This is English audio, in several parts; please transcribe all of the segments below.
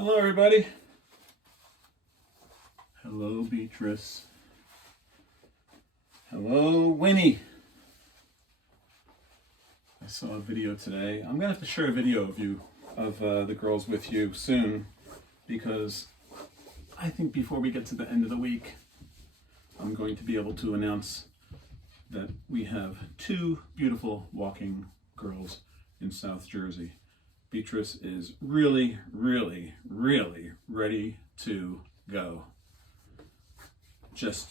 Hello, everybody. Hello, Beatrice. Hello, Winnie. I saw a video today. I'm gonna have to share a video of the girls with you soon, because I think before we get to the end of the week, I'm going to be able to announce that we have two beautiful walking girls in South Jersey. Beatrice is really, really, really ready to go. Just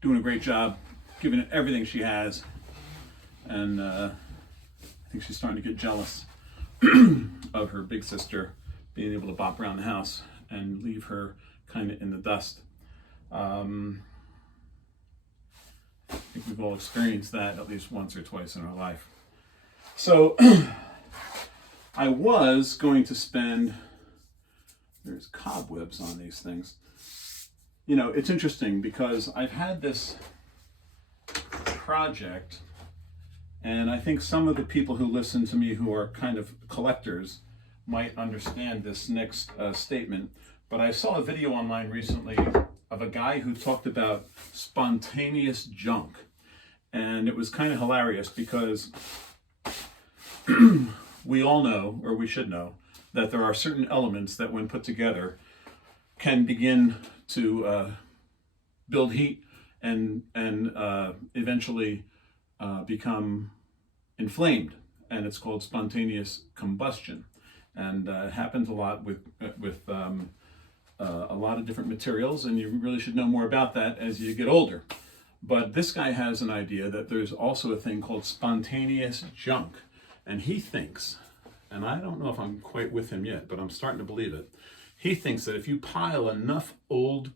doing a great job, giving it everything she has, and I think she's starting to get jealous of her big sister being able to bop around the house and leave her kind of in the dust. I think we've all experienced that at least once or twice in our life. So I was going to spend, there's cobwebs on these things. You know, it's interesting because I've had this project, and I think some of the people who listen to me who are kind of collectors might understand this next statement. But I saw a video online recently of a guy who talked about spontaneous junk. And it was kind of hilarious because we all know, or we should know, that there are certain elements that when put together can begin to build heat and eventually become inflamed, and it's called spontaneous combustion. And it happens a lot with a lot of different materials, and you really should know more about that as you get older. But this guy has an idea that there's also a thing called spontaneous junk. And he thinks, and I don't know if I'm quite with him yet, but I'm starting to believe it. He thinks that if you pile enough old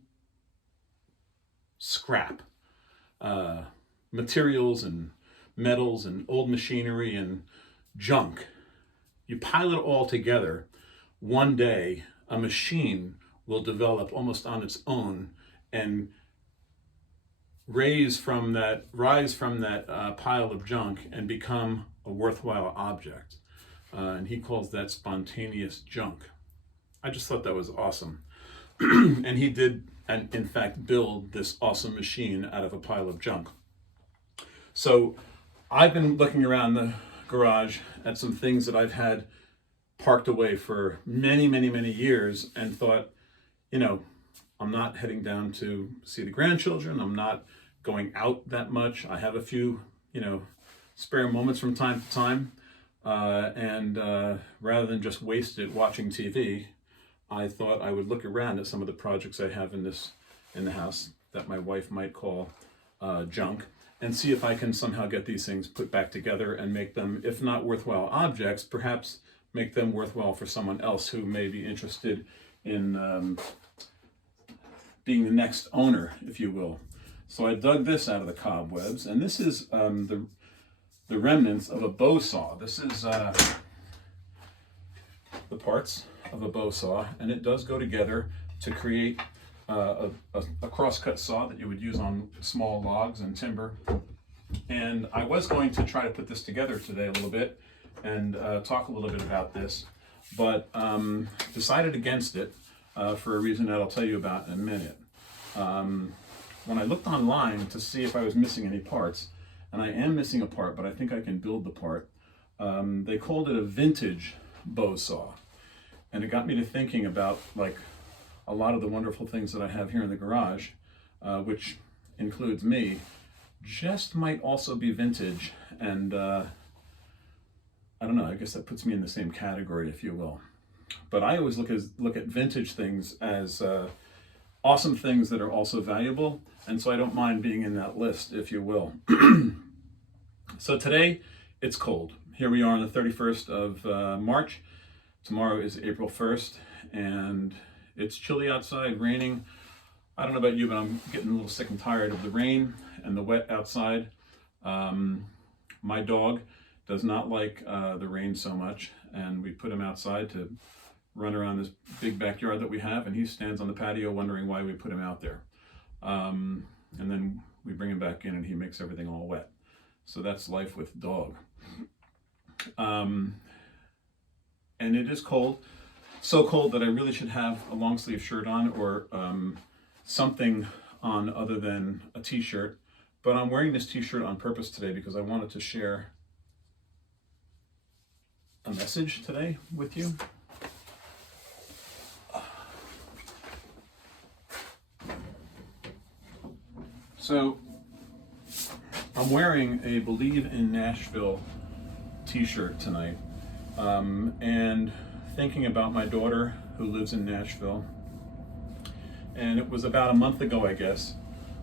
scrap, materials and metals and old machinery and junk, you pile it all together, one day a machine will develop almost on its own and rise from that pile of junk and become a worthwhile object. And he calls that spontaneous junk. I just thought that was awesome. And he did, and in fact, build this awesome machine out of a pile of junk. So I've been looking around the garage at some things that I've had parked away for many, many, many years, and thought, you know, I'm not heading down to see the grandchildren. I'm not going out that much. I have a few, spare moments from time to time. And rather than just waste it watching TV, I thought I would look around at some of the projects I have in the house that my wife might call junk, and see if I can somehow get these things put back together and make them, if not worthwhile objects, perhaps make them worthwhile for someone else who may be interested in being the next owner, if you will. So I dug this out of the cobwebs, and this is the remnants of a bow saw. This is the parts of a bow saw, and it does go together to create a crosscut saw that you would use on small logs and timber. And I was going to try to put this together today a little bit and talk a little bit about this, but decided against it for a reason that I'll tell you about in a minute. When I looked online to see if I was missing any parts, and I am missing a part, but I think I can build the part, they called it a vintage bow saw. And it got me to thinking about like a lot of the wonderful things that I have here in the garage, which includes me, just might also be vintage. And I don't know, I guess that puts me in the same category, if you will. But I always look at vintage things as awesome things that are also valuable, and so I don't mind being in that list, if you will. So today, it's cold. Here we are on the 31st of March. Tomorrow is April 1st, and it's chilly outside, raining. I don't know about you, but I'm getting a little sick and tired of the rain and the wet outside. My dog does not like the rain so much, and we put him outside to run around this big backyard that we have, and he stands on the patio wondering why we put him out there. And then we bring him back in and he makes everything all wet. So that's life with dog. And it is cold. so cold that I really should have a long sleeve shirt on, or something on other than a t-shirt. But I'm wearing this t-shirt on purpose today because I wanted to share a message today with you. So I'm wearing a Believe in Nashville t-shirt tonight, and thinking about my daughter who lives in Nashville. And it was about a month ago, I guess,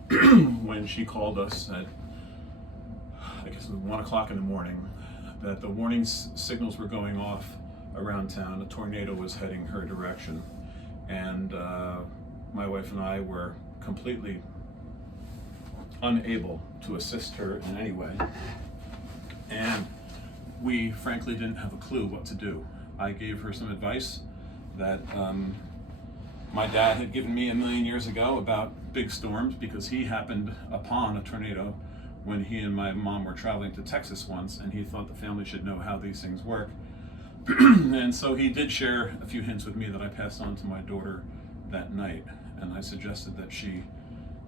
when she called us at, I guess it was 1 o'clock in the morning, that the warning signals were going off around town. A tornado was heading her direction. And my wife and I were completely unable to assist her in any way. And we frankly didn't have a clue what to do. I gave her some advice that my dad had given me a million years ago about big storms, because he happened upon a tornado when he and my mom were traveling to Texas once, and he thought the family should know how these things work. And so he did share a few hints with me that I passed on to my daughter that night. And I suggested that she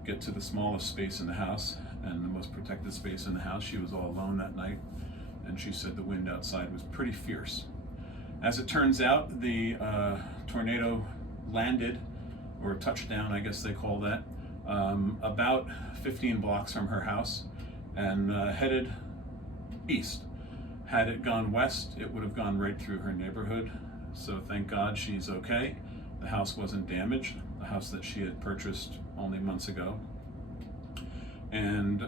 get to the smallest space in the house and the most protected space in the house. She was all alone that night, and she said the wind outside was pretty fierce. As it turns out, the tornado landed, or touchdown, I guess they call that, about 15 blocks from her house, and headed east. Had it gone west, it would have gone right through her neighborhood. So thank God she's okay. The house wasn't damaged, the house that she had purchased only months ago. And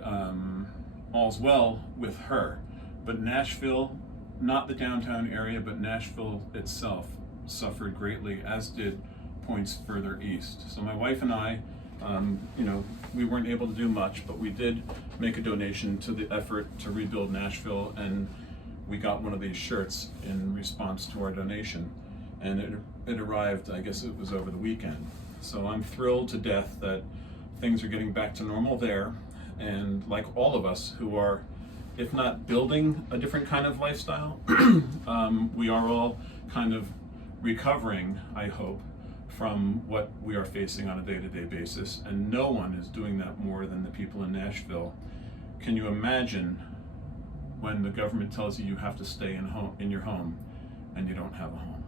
all's well with her. But Nashville, not the downtown area, but Nashville itself suffered greatly, as did points further east. So my wife and I, we weren't able to do much, but we did make a donation to the effort to rebuild Nashville, and we got one of these shirts in response to our donation, and it arrived, I guess it was over the weekend. So I'm thrilled to death that things are getting back to normal there, and like all of us who are, if not building a different kind of lifestyle, we are all kind of recovering, I hope, from what we are facing on a day-to-day basis, and no one is doing that more than the people in Nashville. Can you imagine when the government tells you you have to stay in your home and you don't have a home?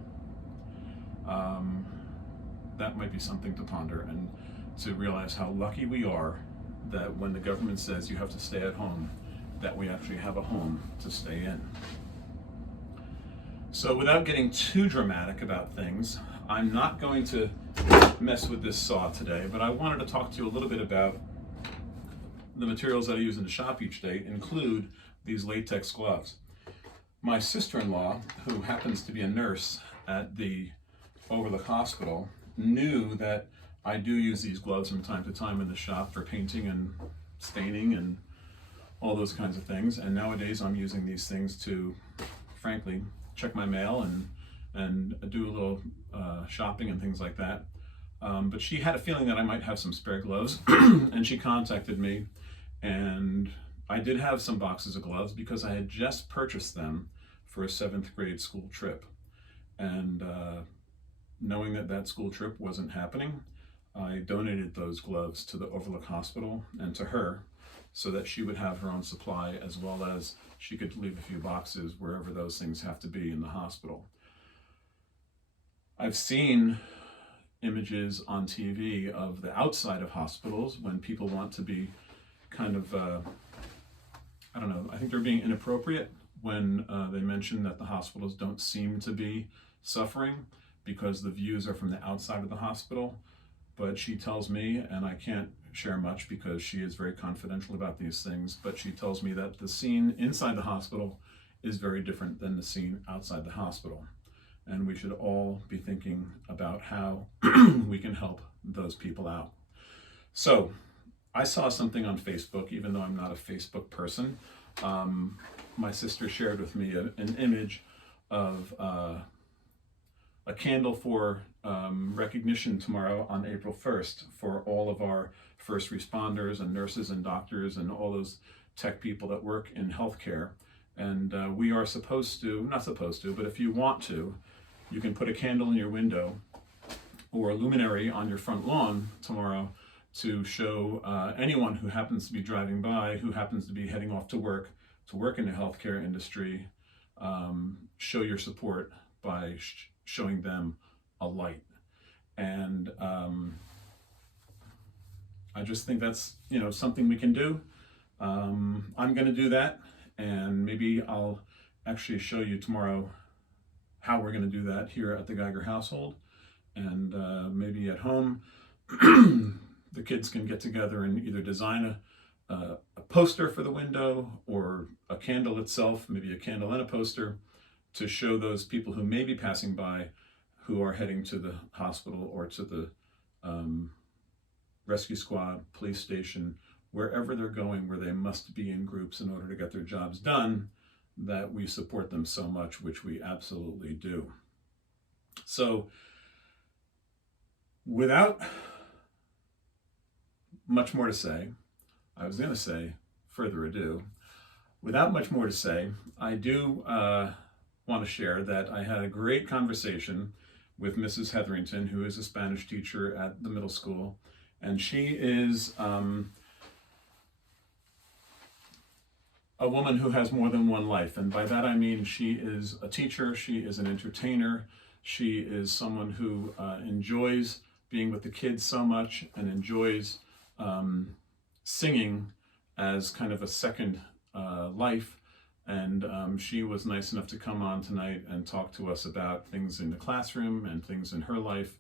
That might be something to ponder, and to realize how lucky we are that when the government says you have to stay at home, that we actually have a home to stay in. So without getting too dramatic about things, I'm not going to mess with this saw today, but I wanted to talk to you a little bit about the materials that I use in the shop each day, include these latex gloves. My sister-in-law, who happens to be a nurse at the Overlook Hospital, knew that I do use these gloves from time to time in the shop for painting and staining and all those kinds of things. And nowadays I'm using these things to, frankly, check my mail and do a little shopping and things like that. But she had a feeling that I might have some spare gloves, and she contacted me, and I did have some boxes of gloves because I had just purchased them for a 7th grade school trip. And knowing that that school trip wasn't happening, I donated those gloves to the Overlook Hospital and to her, so that she would have her own supply, as well as she could leave a few boxes wherever those things have to be in the hospital. I've seen images on TV of the outside of hospitals when people want to be kind of, I don't know, I think they're being inappropriate when they mention that the hospitals don't seem to be suffering because the views are from the outside of the hospital. But she tells me, and I can't share much because she is very confidential about these things, but she tells me that the scene inside the hospital is very different than the scene outside the hospital. And we should all be thinking about how we can help those people out. So I saw something on Facebook, even though I'm not a Facebook person. My sister shared with me an image of a candle for recognition tomorrow on April 1st for all of our first responders and nurses and doctors and all those tech people that work in healthcare. And we are supposed to, not supposed to, but if you want to, you can put a candle in your window or a luminary on your front lawn tomorrow to show anyone who happens to be driving by, who happens to be heading off to work in the healthcare industry, show your support by showing them a light. And I just think that's, you know, something we can do. I'm going to do that, and maybe I'll actually show you tomorrow how we're going to do that here at the Geiger household, and maybe at home the kids can get together and either design a poster for the window or a candle itself, maybe a candle and a poster, to show those people who may be passing by who are heading to the hospital or to the rescue squad, police station, wherever they're going, where they must be in groups in order to get their jobs done, that we support them so much, which we absolutely do. So without much more to say, I was going to say further ado, without much more to say, I do want to share that I had a great conversation with Mrs. Hetherington, who is a Spanish teacher at the middle school, and she is a woman who has more than one life, and by that I mean she is a teacher, she is an entertainer, she is someone who enjoys being with the kids so much and enjoys singing as kind of a second life. And she was nice enough to come on tonight and talk to us about things in the classroom and things in her life,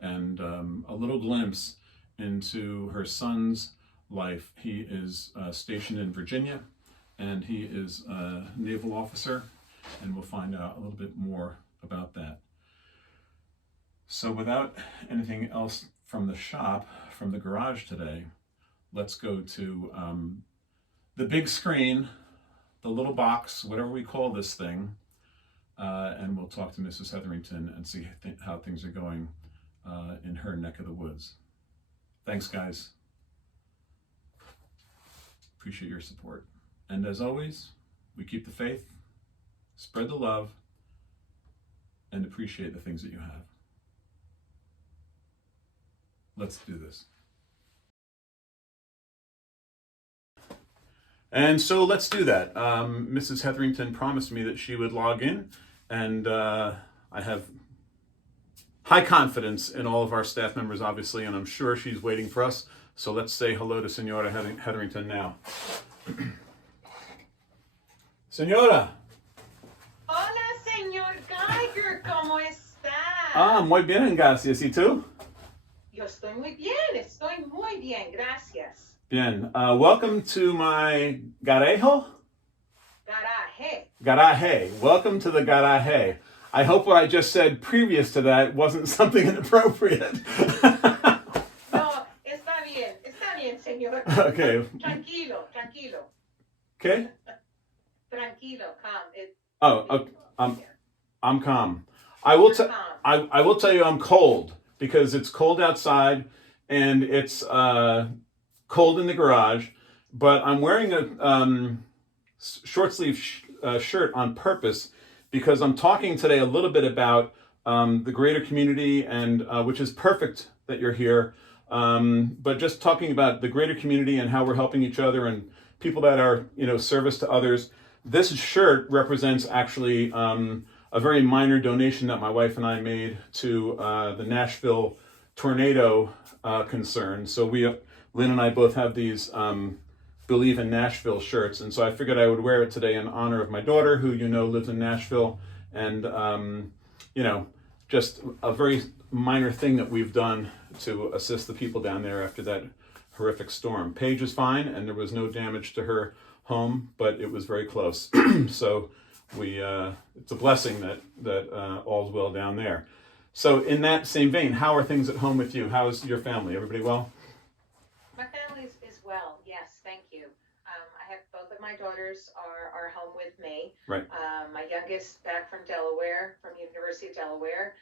and a little glimpse into her son's life. He is stationed in Virginia, and he is a naval officer, and we'll find out a little bit more about that. So without anything else from the shop, from the garage today, let's go to the big screen, the little box, whatever we call this thing, and we'll talk to Mrs. Hetherington and see how things are going in her neck of the woods. Thanks, guys. Appreciate your support. And as always, we keep the faith, spread the love, and appreciate the things that you have. Let's do this. And so let's do that. Mrs. Hetherington promised me that she would log in, and I have high confidence in all of our staff members, obviously, and I'm sure she's waiting for us. So let's say hello to Senora Hetherington now. Senora. Hola, señor Geiger, ¿cómo está? Ah, muy bien, gracias. ¿Y tú? Yo estoy muy bien, gracias. Bien. Welcome to my garaje. Garaje. Welcome to the garaje. I hope what I just said previous to that wasn't something inappropriate. No, está bien, señor. Okay. Tranquilo. Okay. Tranquilo, calm. Okay. I'm calm. I will tell you I'm cold because it's cold outside and it's cold in the garage, but I'm wearing a short sleeve shirt on purpose because I'm talking today a little bit about the greater community, and which is perfect that you're here, but just talking about the greater community and how we're helping each other and people that are, service to others. This shirt represents actually a very minor donation that my wife and I made to the Nashville tornado concern. So Lynn and I both have these Believe in Nashville shirts, and so I figured I would wear it today in honor of my daughter, who lives in Nashville, and just a very minor thing that we've done to assist the people down there after that horrific storm. Paige is fine, and there was no damage to her home, but it was very close. So it's a blessing that all's well down there. So in that same vein, how are things at home with you? How's your family? Everybody well? My family is well, yes, thank you. I have both of my daughters are home with me. Right. My youngest back from Delaware, from University of Delaware.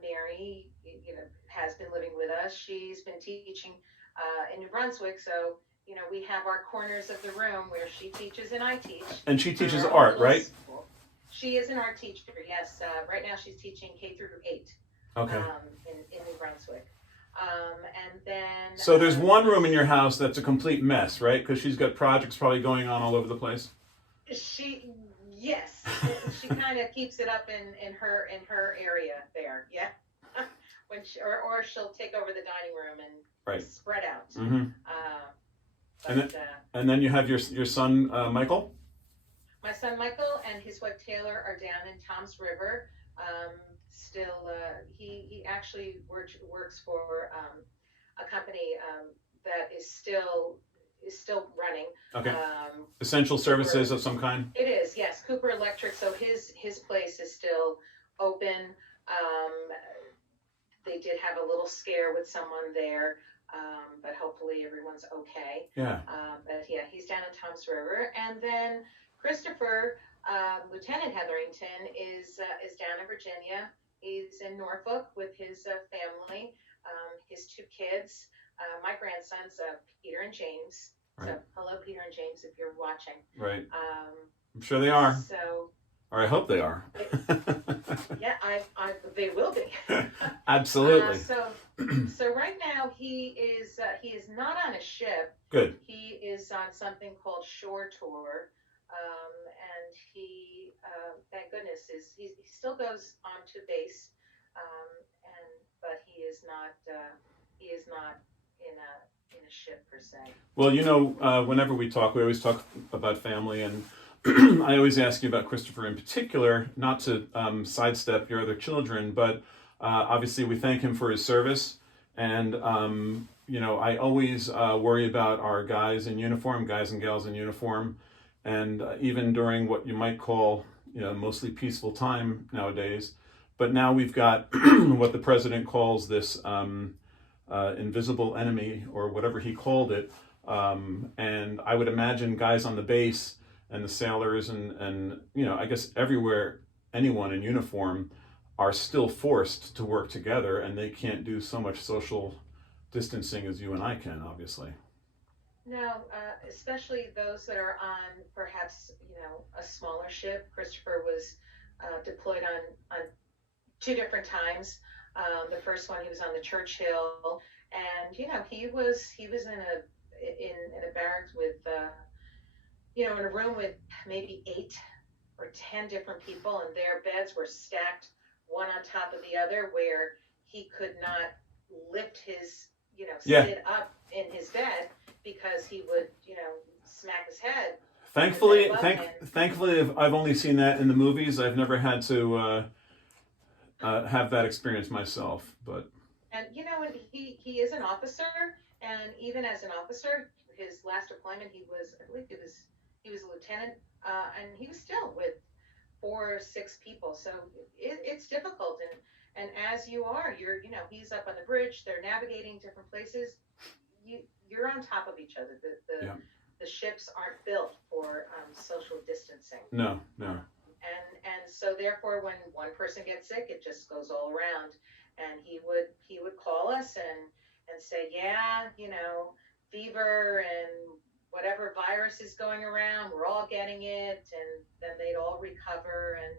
Mary, has been living with us. She's been teaching in New Brunswick, so we have our corners of the room where she teaches and I teach. And she teaches art, right? School. She is an art teacher, yes. Right now she's teaching K through 8 Okay. in New Brunswick. And then. So there's one room in your house that's a complete mess, right? Because she's got projects probably going on all over the place. Yes, she kind of keeps it up in her area there, yeah. Or she'll take over the dining room and Right. spread out. Mm-hmm. But, And then you have your son Michael. my son Michael and his wife Taylor are down in Toms River. Still, he actually works for a company that is still running. Okay. Essential services Cooper, of some kind. it is, yes, Cooper Electric. So his place is still open. They did have a little scare with someone there, but hopefully everyone's okay. Yeah. But yeah, he's down in Toms River, and then Christopher, Lieutenant Hetherington, is down in Virginia. He's in Norfolk with his family, his 2 kids. My grandsons, Peter and James. Right. So hello, Peter and James, if you're watching. Right. I'm sure they are. So. Or I hope they are. Yeah, they will be. Absolutely. So right now he is not on a ship. Good. He is on something called Shore Tour, and he, thank goodness, he still goes on to base, but he is not in a ship per se. Well, whenever we always talk about family, and I always ask you about Christopher in particular, not to sidestep your other children, but obviously we thank him for his service. And, I always worry about our guys in uniform, guys and gals in uniform. And even during what you might call, mostly peaceful time nowadays. But now we've got what the president calls this invisible enemy, or whatever he called it. And I would imagine guys on the base and the sailors and I guess everywhere, anyone in uniform are still forced to work together, and they can't do so much social distancing as you and I can, obviously. No, especially those that are on perhaps, a smaller ship. Christopher was deployed on 2 different times. The first one, he was on the Churchill, and he was in a barracks with in a room with maybe 8 or 10 different people, and their beds were stacked one on top of the other, where he could not lift his sit up in his bed because he would smack his head. Thankfully, I've only seen that in the movies. I've never had to have that experience myself, but. And and he is an officer, and even as an officer, his last deployment, I believe he was a lieutenant, and he was still with 4 or 6 people. So it's difficult, and as you're he's up on the bridge, they're navigating different places. You're on top of each other. The ships aren't built for social distancing. No. And so therefore, when one person gets sick, it just goes all around. And he would call us and say, yeah, fever and whatever virus is going around, we're all getting it, and then they'd all recover. And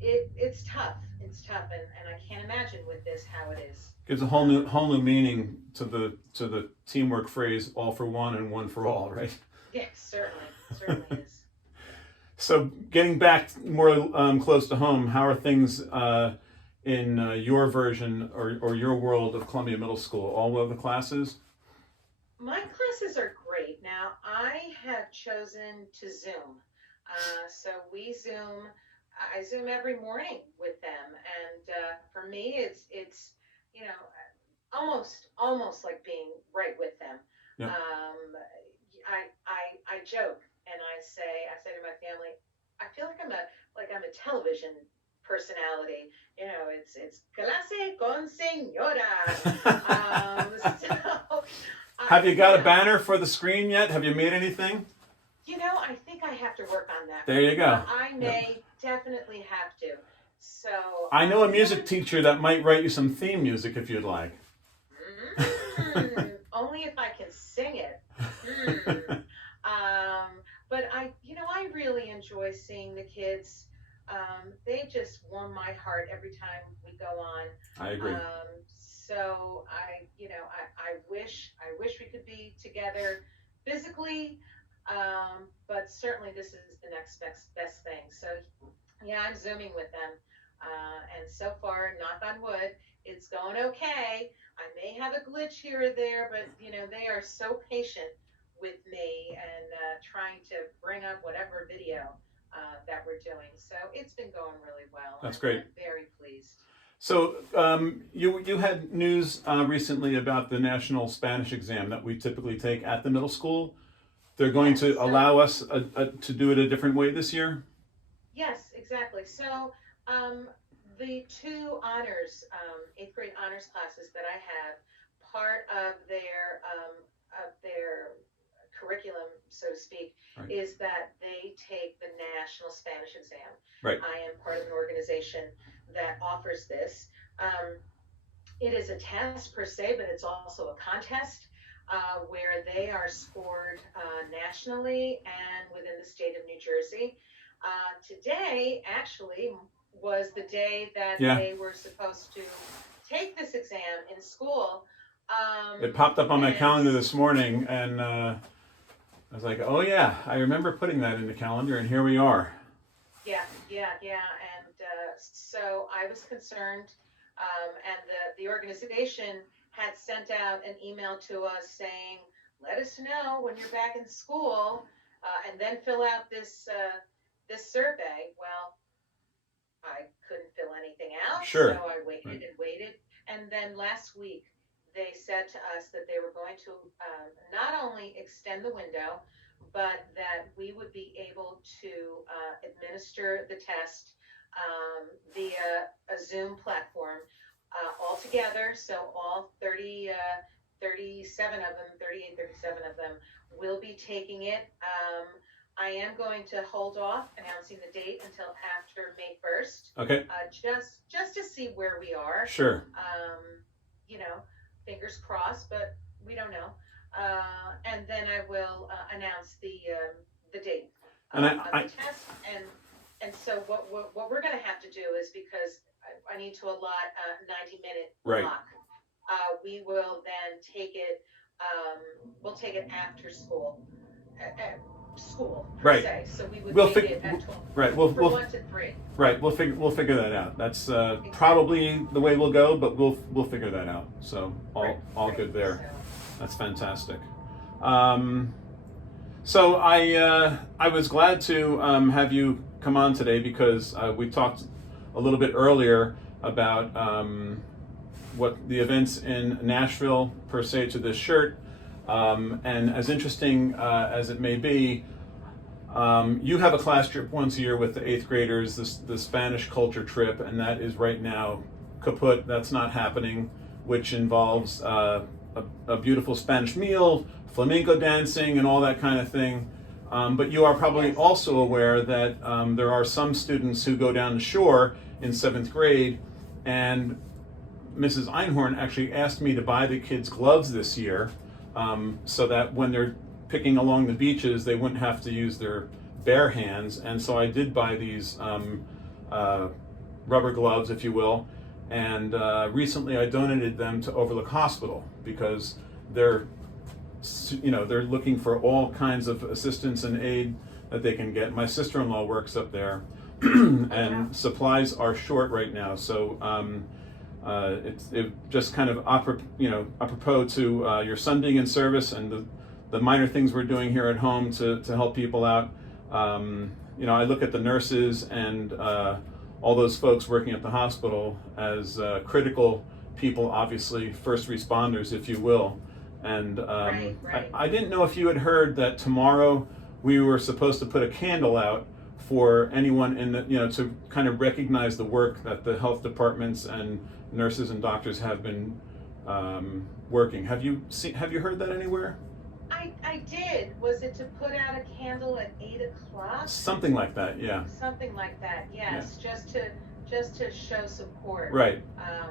it's tough. It's tough, and I can't imagine with this how it is. Gives a whole new meaning to the teamwork phrase, all for one and one for all, right? Yes, certainly is. So getting back more close to home, how are things in your version or your world of Columbia Middle School? All of the classes? My classes are great. Now, I have chosen to Zoom. So we Zoom. I Zoom every morning with them, and for me, it's almost like being right with them. Yeah. I joke and I say to my family, I feel like I'm a television personality. It's clase con señora. Have you got a banner for the screen yet? Have you made anything? I think I have to work on that. There you go. I may definitely have to. So I know a music teacher that might write you some theme music if you'd like. Only if I can sing it. but I really enjoy seeing the kids. They just warm my heart every time we go on. I agree. So I wish we could be together physically, but certainly this is the next best thing. So yeah, I'm Zooming with them, and so far, knock on wood, it's going okay. I may have a glitch here or there, but they are so patient with me and trying to bring up whatever video that we're doing. So it's been going really well. That's great. I'm very pleased. So you had news recently about the national Spanish exam that we typically take at the middle school. They're going Yes, to so allow us to do it a different way this year? yes, exactly. So the two eighth grade honors classes that I have, part of their curriculum, so to speak, Right. is that they take the national Spanish exam. Right. I am part of an organization that offers this. It is a test per se, but it's also a contest where they are scored nationally and within the state of New Jersey. Today actually was the day that Yeah. they were supposed to take this exam in school. It popped up on my And calendar this morning, and I was like, oh yeah, I remember putting that in the calendar, and here we are. yeah. And so I was concerned, and the organization had sent out an email to us saying, let us know when you're back in school, and then fill out this survey. Well, I couldn't fill anything out, Sure. so I waited and waited. And then last week, they said to us that they were going to not only extend the window, but that we would be able to administer the test via a Zoom platform all together. So all 37 of them, 38, 37 of them will be taking it. I am going to hold off announcing the date until after May 1st, Okay. just to see where we are. Sure. Fingers crossed, but we don't know. And then I will announce the date And of the test. And so what we're going to have to do is, because I need to allot a 90-minute Right. block, we will then take it. We'll take it after school. School per Right. se. So we would We'll make it at 12 Right. from 1 to 3. Right. We'll figure that out. That's probably the way we'll go, but we'll figure that out. So all good there. So, That's fantastic. So I was glad to have you come on today, because we talked a little bit earlier about what the events in Nashville per se to this shirt, and as interesting as it may be, you have a class trip once a year with the 8th graders, the Spanish culture trip, and that is right now kaput. That's not happening, which involves a beautiful Spanish meal, flamenco dancing, and all that kind of thing. But you are probably Yes. also aware that there are some students who go down the shore in 7th grade, and Mrs. Einhorn actually asked me to buy the kids gloves this year, so that when they're picking along the beaches, they wouldn't have to use their bare hands. And so I did buy these rubber gloves, if you will, and recently I donated them to Overlook Hospital, because they're looking for all kinds of assistance and aid that they can get. My sister-in-law works up there, and supplies are short right now. So it just kind of apropos to your son being in service and the minor things we're doing here at home to help people out. I look at the nurses and all those folks working at the hospital as critical people, obviously first responders, if you will. And Right. I didn't know if you had heard that tomorrow we were supposed to put a candle out for anyone in the, to kind of recognize the work that the health departments and nurses and doctors have been working. Have you heard that anywhere? I did. Was it to put out a candle at 8 o'clock? Something like that, yeah. Something like that, yes. Just to just to show support. Right.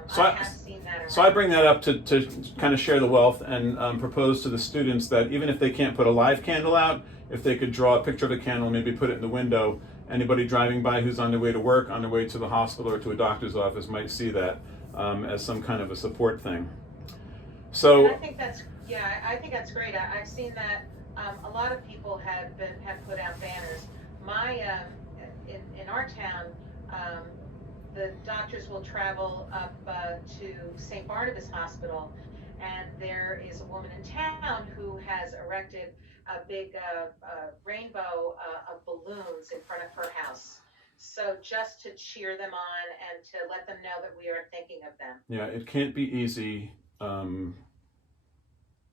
So I have seen that around. So I bring that up to kind of share the wealth and propose to the students that even if they can't put a live candle out, if they could draw a picture of a candle, maybe put it in the window, anybody driving by who's on their way to work, on their way to the hospital or to a doctor's office might see that as some kind of a support thing. So and I think that's, yeah, I think that's great. I've seen that a lot of people have put out banners. In our town, the doctors will travel up to St. Barnabas Hospital, and there is a woman in town who has erected a big rainbow of balloons in front of her house. So just to cheer them on and to let them know that we are thinking of them. Yeah, it can't be easy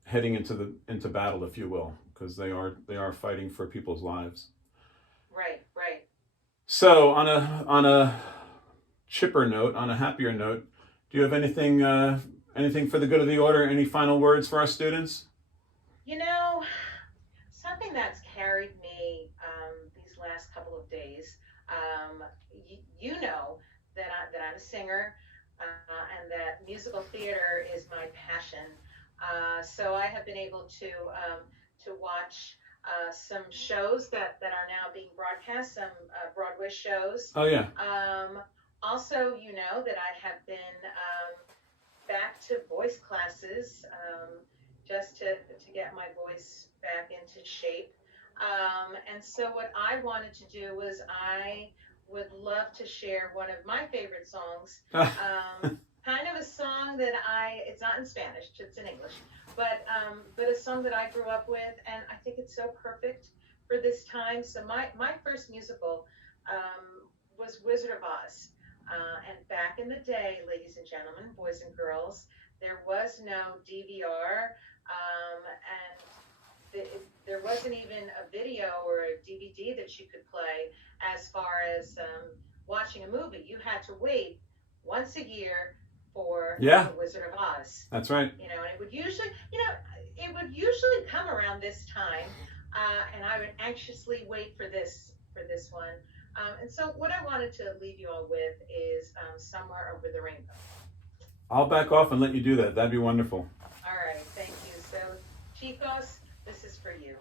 heading into battle, if you will, because they are fighting for people's lives. Right, right. So on a chipper note, on a happier note, do you have anything for the good of the order? Any final words for our students? You know, something that's carried me these last couple of days. You know that I'm a singer, and that musical theater is my passion. So I have been able to watch some shows that are now being broadcast, some Broadway shows. Oh yeah. Also, you know that I have been back to voice classes, just to get my voice back into shape. And so what I wanted to do was I would love to share one of my favorite songs. Kind of a song that it's not in Spanish, it's in English, but a song that I grew up with, and I think it's so perfect for this time. So my first musical was Wizard of Oz. And back in the day, ladies and gentlemen, boys and girls, there was no DVR, and there wasn't even a video or a DVD that you could play as far as watching a movie. You had to wait once a year for The Wizard of Oz. That's right. You know, and it would usually come around this time, and I would anxiously wait for this one. And so what I wanted to leave you all with is Somewhere Over the Rainbow. I'll back off and let you do that. That'd be wonderful. All right, thank you. So, chicos, this is for you.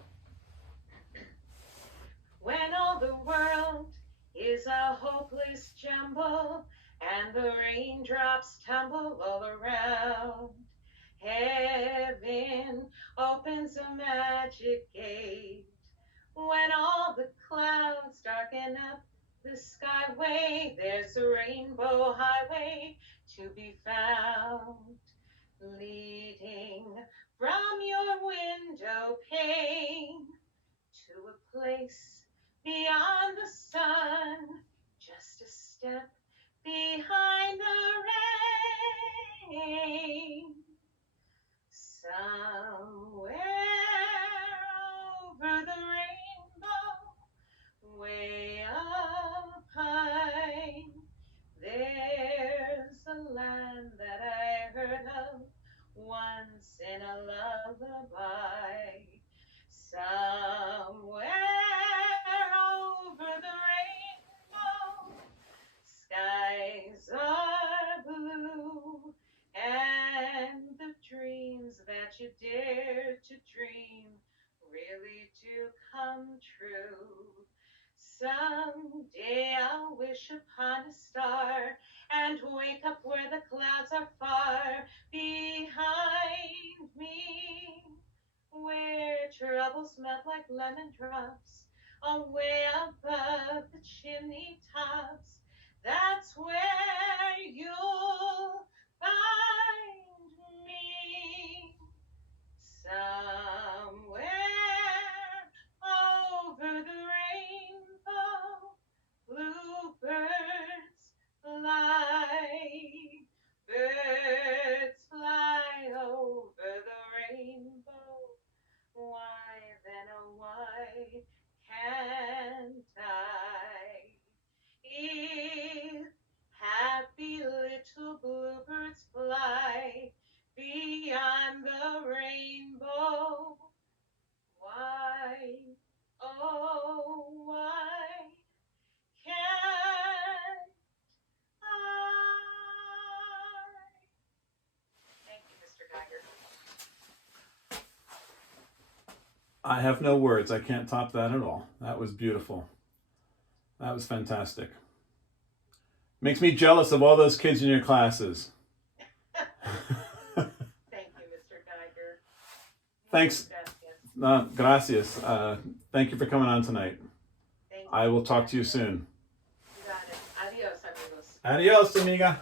When all the world is a hopeless jumble and the raindrops tumble all around, heaven opens a magic gate. When all the clouds darken up the skyway, there's a rainbow highway to be found, leading from your window pane to a place beyond the sun, just a step behind the rain. Somewhere over the rainbow, way up high, there's a land that I heard of once in a lullaby. Somewhere over the rainbow, skies are blue, and the dreams that you dare to dream really do come true. Someday I'll wish upon a star and wake up where the clouds are far behind me, where troubles melt like lemon drops away above the chimney tops. That's where you'll find me. Somewhere over the rainbow, bluebirds fly. Birds fly over the rainbow. Why then, oh why can't I? I have no words. I can't top that at all. That was beautiful. That was fantastic. Makes me jealous of all those kids in your classes. Thank you, Mr. Geiger. Thanks. Gracias. Thank you for coming on tonight. Thank you. I will talk to you soon. You got it. Adios, amigos. Adios, amiga.